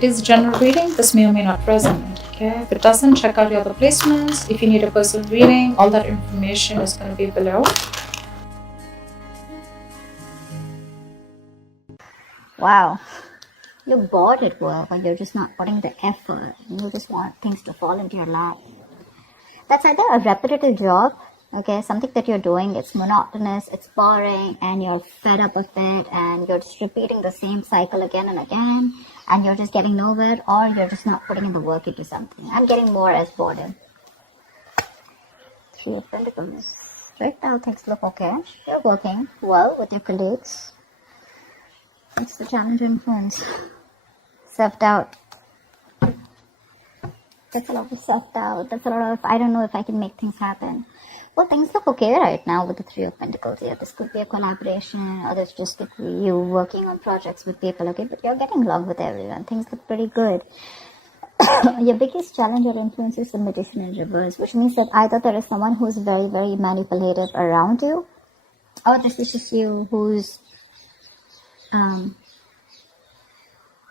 It is general reading. This may or may not resonate. Okay, if it doesn't, check out your other placements. If you need a personal reading, all that information is going to be below. Wow, you're bored at work, or you're just not putting the effort. You just want things to fall into your lap. That's either a repetitive job, okay, something that you're doing, it's monotonous, it's boring, and you're fed up of it, and you're just repeating the same cycle again and again, and you're just getting nowhere, or you're just not putting in the work into something. I'm getting more as boredom. Three of Pentacles. Right now things look okay. You're working well with your colleagues. It's the challenge influence. Self-doubt. That's a lot of self-doubt. That's a lot of, I don't know if I can make things happen. Well, things look okay right now with the Three of Pentacles. Yeah, this could be a collaboration, or this just could be you working on projects with people, okay? But you're getting along with everyone. Things look pretty good. Your biggest challenge or influence is the Magician in reverse, which means that either there is someone who's very, very manipulative around you, or this is just you who's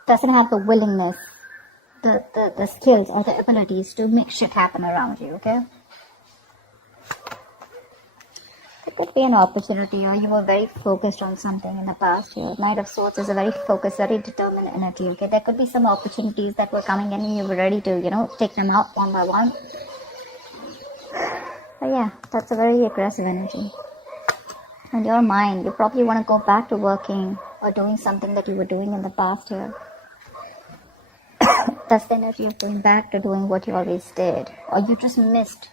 doesn't have the willingness, the skills or the abilities to make shit happen around you, okay? It could be an opportunity, or you were very focused on something in the past. Your Knight of Swords is a very focused, very determined energy, okay? There could be some opportunities that were coming in and you were ready to, take them out one by one. But yeah, that's a very aggressive energy. In your mind, you probably want to go back to working or doing something that you were doing in the past here. That's the energy of going back to doing what you always did. Or you just missed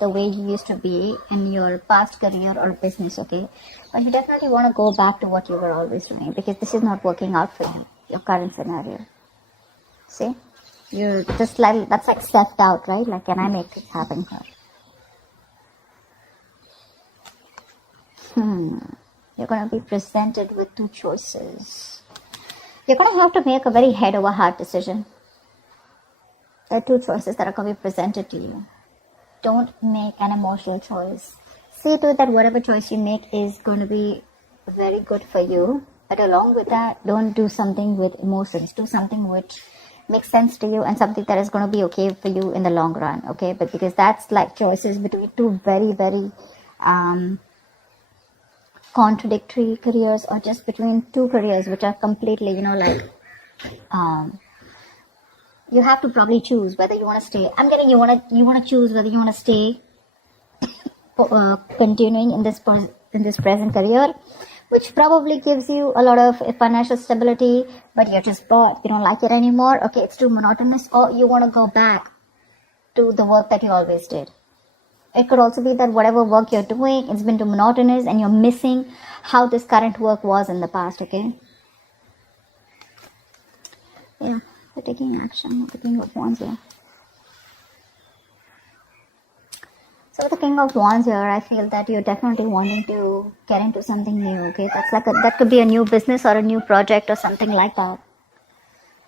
the way you used to be in your past career or business, okay? But you definitely want to go back to what you were always doing, because this is not working out for you, your current scenario. See? You're just like, that's like self-doubt, right? Like, can I make this happen here? You're going to be presented with two choices. You're going to have to make a very head over heart decision. There are two choices that are going to be presented to you. Don't make an emotional choice. See to it that whatever choice you make is going to be very good for you. But along with that, don't do something with emotions. Do something which makes sense to you and something that is going to be okay for you in the long run. Okay, but because that's like choices between two very, very contradictory careers, or just between two careers which are completely, you have to probably choose whether you want to stay. I'm getting you want to choose whether you want to stay continuing in this present career, which probably gives you a lot of financial stability, but you're just bored. You don't like it anymore. Okay, it's too monotonous, or you want to go back to the work that you always did. It could also be that whatever work you're doing, it's been too monotonous and you're missing how this current work was in the past, okay? Yeah, we're taking action with the King of Wands here. So with the King of Wands here, I feel that you're definitely wanting to get into something new, okay? That could be a new business or a new project or something like that.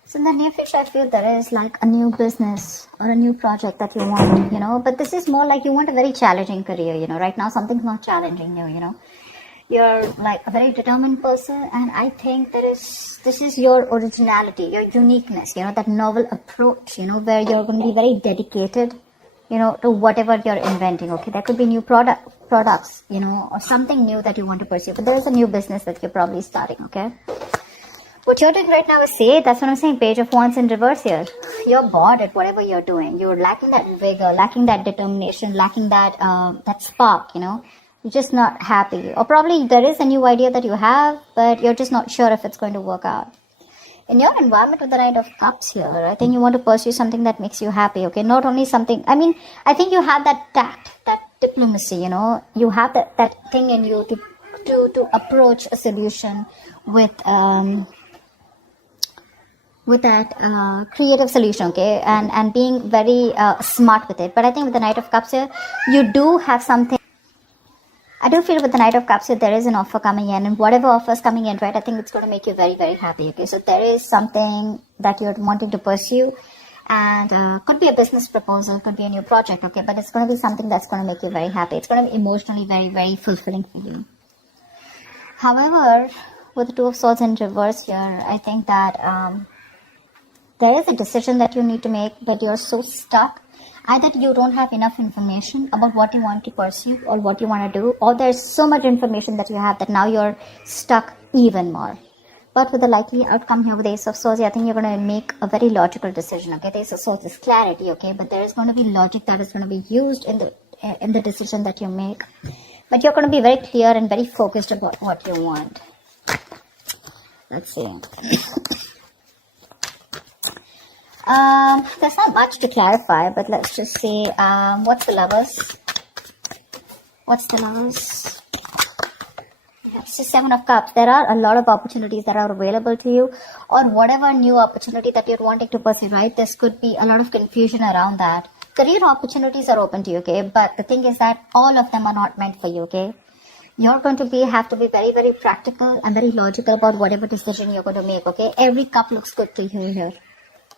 So in the near future, I feel there is like a new business or a new project that you want, but this is more like you want a very challenging career, right now something's not challenging you, You're like a very determined person, and I think this is your originality, your uniqueness, that novel approach, where you're going to be very dedicated, to whatever you're inventing, okay? There could be new products, or something new that you want to pursue, but there is a new business that you're probably starting, okay? What you're doing right now is that's what I'm saying, Page of Wands in reverse here. You're bored at whatever you're doing. You're lacking that vigor, lacking that determination, lacking that spark, You're just not happy. Or probably there is a new idea that you have, but you're just not sure if it's going to work out. In your environment with the Knight of Cups here, I think you want to pursue something that makes you happy, okay? Not only something, I think you have that tact, that diplomacy, You have that thing in you to approach a solution with that creative solution, okay, and being very smart with it. But I think with the Knight of Cups here, you do have something. I do feel with the Knight of Cups here, there is an offer coming in, and whatever offer is coming in, right, I think it's going to make you very, very happy, okay? So there is something that you're wanting to pursue, and could be a business proposal, could be a new project, okay, but it's going to be something that's going to make you very happy. It's going to be emotionally very, very fulfilling for you. However, with the Two of Swords in reverse here, I think that there is a decision that you need to make, but you're so stuck. Either you don't have enough information about what you want to pursue or what you want to do, or there's so much information that you have that now you're stuck even more. But with the likely outcome here with the Ace of Swords, I think you're going to make a very logical decision. Okay, the Ace of Swords is clarity. Okay, but there is going to be logic that is going to be used in the decision that you make. But you're going to be very clear and very focused about what you want. Let's see. There's not much to clarify, but let's just see. What's the Lovers? What's the Lovers? It's the Seven of Cups. There are a lot of opportunities that are available to you, or whatever new opportunity that you're wanting to pursue, right? This could be a lot of confusion around that. Career opportunities are open to you, okay? But the thing is that all of them are not meant for you, okay? You're going to have to be very, very practical and very logical about whatever decision you're going to make, okay? Every cup looks good to you here.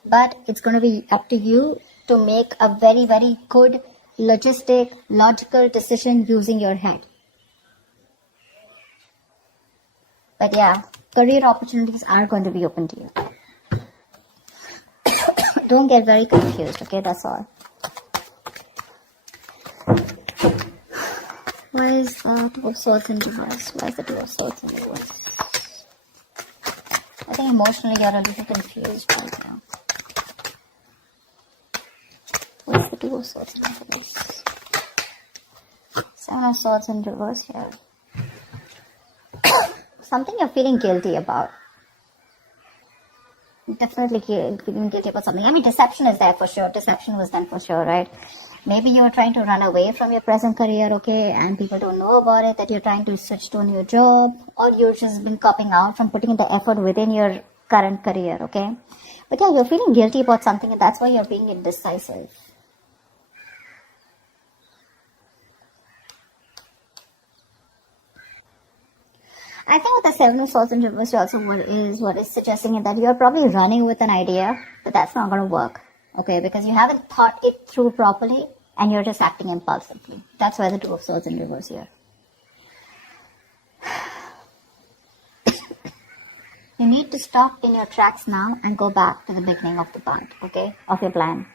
But it's going to be up to you to make a very, very good, logical decision using your head. But yeah, career opportunities are going to be open to you. Don't get very confused, okay? That's all. Why is the Two of Swords in reverse? Why is the Two of Swords in reverse? I think emotionally you're a little confused right now. What's the Two of Swords in reverse? Seven of Swords in reverse here. Something you're feeling guilty about. Definitely feeling guilty about something. I mean, deception is there for sure. Deception was done for sure, right? Maybe you're trying to run away from your present career, okay, and people don't know about it, that you're trying to switch to a new job, or you've just been copping out from putting in the effort within your current career, okay? But yeah, you're feeling guilty about something, and that's why you're being indecisive. I think with the Seven of Swords in reverse, also what is suggesting is that you're probably running with an idea, but that's not going to work, okay? Because you haven't thought it through properly, and you're just acting impulsively. That's why the Two of Swords in reverse here. You need to stop in your tracks now and go back to the beginning of the part, okay? Of your plan.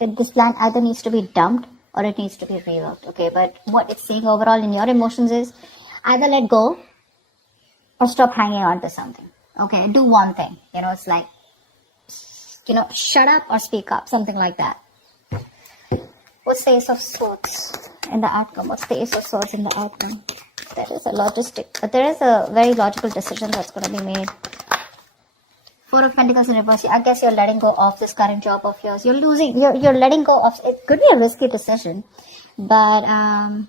This plan either needs to be dumped or it needs to be reworked, okay? But what it's saying overall in your emotions is either let go or stop hanging on to something, okay? Do one thing, it's like, shut up or speak up, something like that. What's the Ace of Swords in the outcome? What's the Ace of Swords in the outcome? There is a very logical decision that's going to be made. Four of Pentacles in reverse. I guess you're letting go of this current job of yours. You're letting go of, it could be a risky decision, but I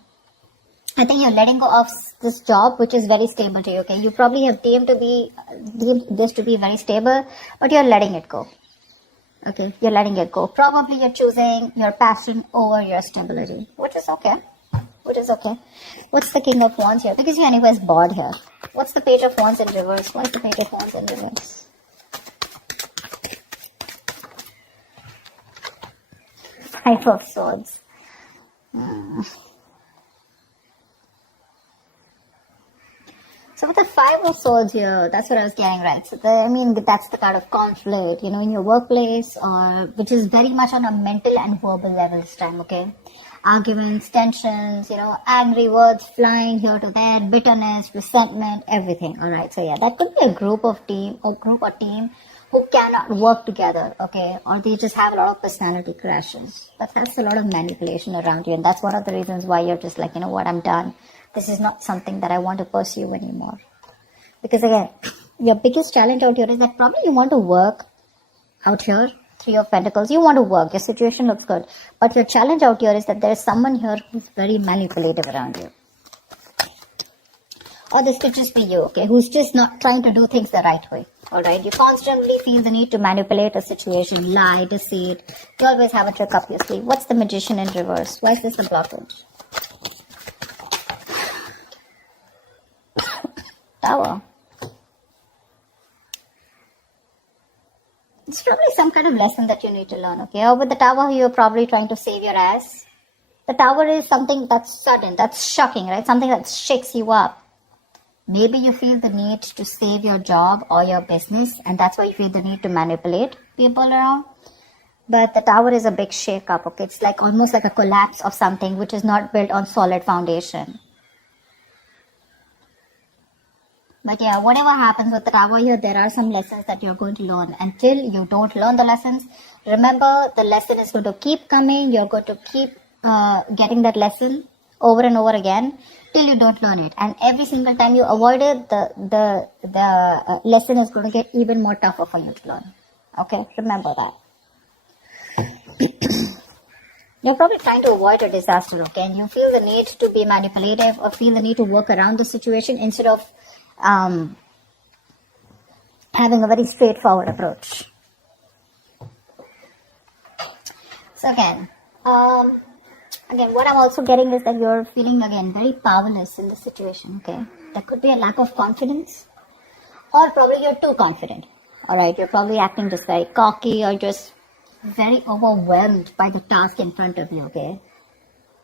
think you're letting go of this job, which is very stable to you, okay? You probably have deemed this to be very stable, but you're letting it go. Okay, you're letting it go. Probably you're choosing your passion over your stability, which is okay. What's the King of Wands here? Because you're anyways bored here. What's the Page of Wands in reverse? What's the Page of Wands in reverse? Five of Swords. So with the Five of Swords here, that's what I was getting, right? So that's the card of conflict, in your workplace, or which is very much on a mental and verbal level this time, okay? Arguments, tensions, angry words flying here to there, bitterness, resentment, everything, alright? So yeah, that could be a group or team who cannot work together, okay? Or they just have a lot of personality crashes. But that's a lot of manipulation around you, and that's one of the reasons why you're just like, I'm done. This is not something that I want to pursue anymore. Because again, your biggest challenge out here is that probably you want to work out here. Three of Pentacles, you want to work, your situation looks good. But your challenge out here is that there is someone here who's very manipulative around you. Or this could just be you, okay, who's just not trying to do things the right way. Alright, you constantly feel the need to manipulate a situation, lie, deceit. You always have a trick up your sleeve. What's the Magician in reverse? Why is this the blockage? Tower. It's probably some kind of lesson that you need to learn, okay? Or with the Tower, you're probably trying to save your ass. The Tower is something that's sudden, that's shocking, right? Something that shakes you up. Maybe you feel the need to save your job or your business, and that's why you feel the need to manipulate people around. But the Tower is a big shake-up, okay? It's like almost like a collapse of something which is not built on solid foundation. But yeah, whatever happens with the Tower here, there are some lessons that you're going to learn. Until you don't learn the lessons, remember, the lesson is going to keep coming. You're going to keep getting that lesson over and over again till you don't learn it. And every single time you avoid it, the lesson is going to get even more tougher for you to learn. Okay, remember that. You're probably trying to avoid a disaster, okay? And you feel the need to be manipulative or feel the need to work around the situation instead of having a very straightforward approach. So again, what I'm also getting is that you're feeling again very powerless in the situation, okay? There could be a lack of confidence, or probably you're too confident. Alright, you're probably acting just very cocky or just very overwhelmed by the task in front of you, okay?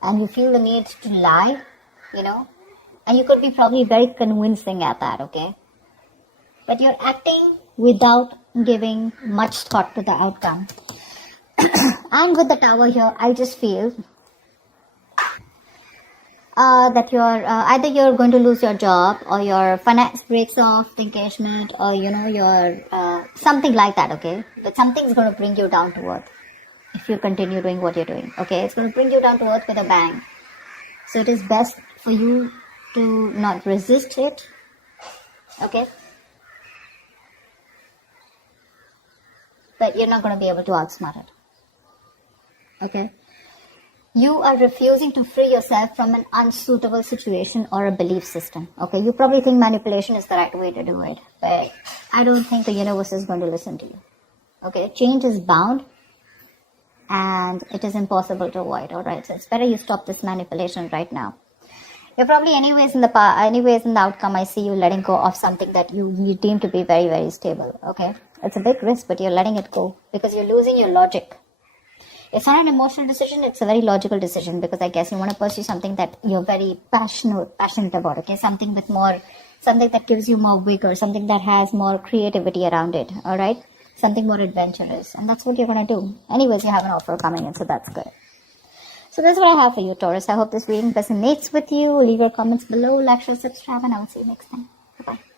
And you feel the need to lie, and you could be probably very convincing at that, okay? But you're acting without giving much thought to the outcome. And with the Tower here, I just feel that either you're going to lose your job, or your finance breaks off, the engagement, or your something like that, okay? But something's going to bring you down to earth if you continue doing what you're doing, okay? It's going to bring you down to earth with a bang. So it is best for you to not resist it, okay? But you're not going to be able to outsmart it, okay? You are refusing to free yourself from an unsuitable situation or a belief system, okay? You probably think manipulation is the right way to do it, but I don't think the universe is going to listen to you, okay? Change is bound, and it is impossible to avoid, alright? So it's better you stop this manipulation right now. You're probably anyways in the outcome, I see you letting go of something that you deem to be very, very stable, okay? It's a big risk, but you're letting it go because you're losing your logic. It's not an emotional decision, it's a very logical decision, because I guess you want to pursue something that you're very passionate about, okay? Something that gives you more vigor, something that has more creativity around it, alright? Something more adventurous, and that's what you're going to do. Anyways, you have an offer coming in, so that's good. So that's what I have for you, Taurus. I hope this reading resonates with you. Leave your comments below, like, share, subscribe, and I will see you next time. Bye-bye.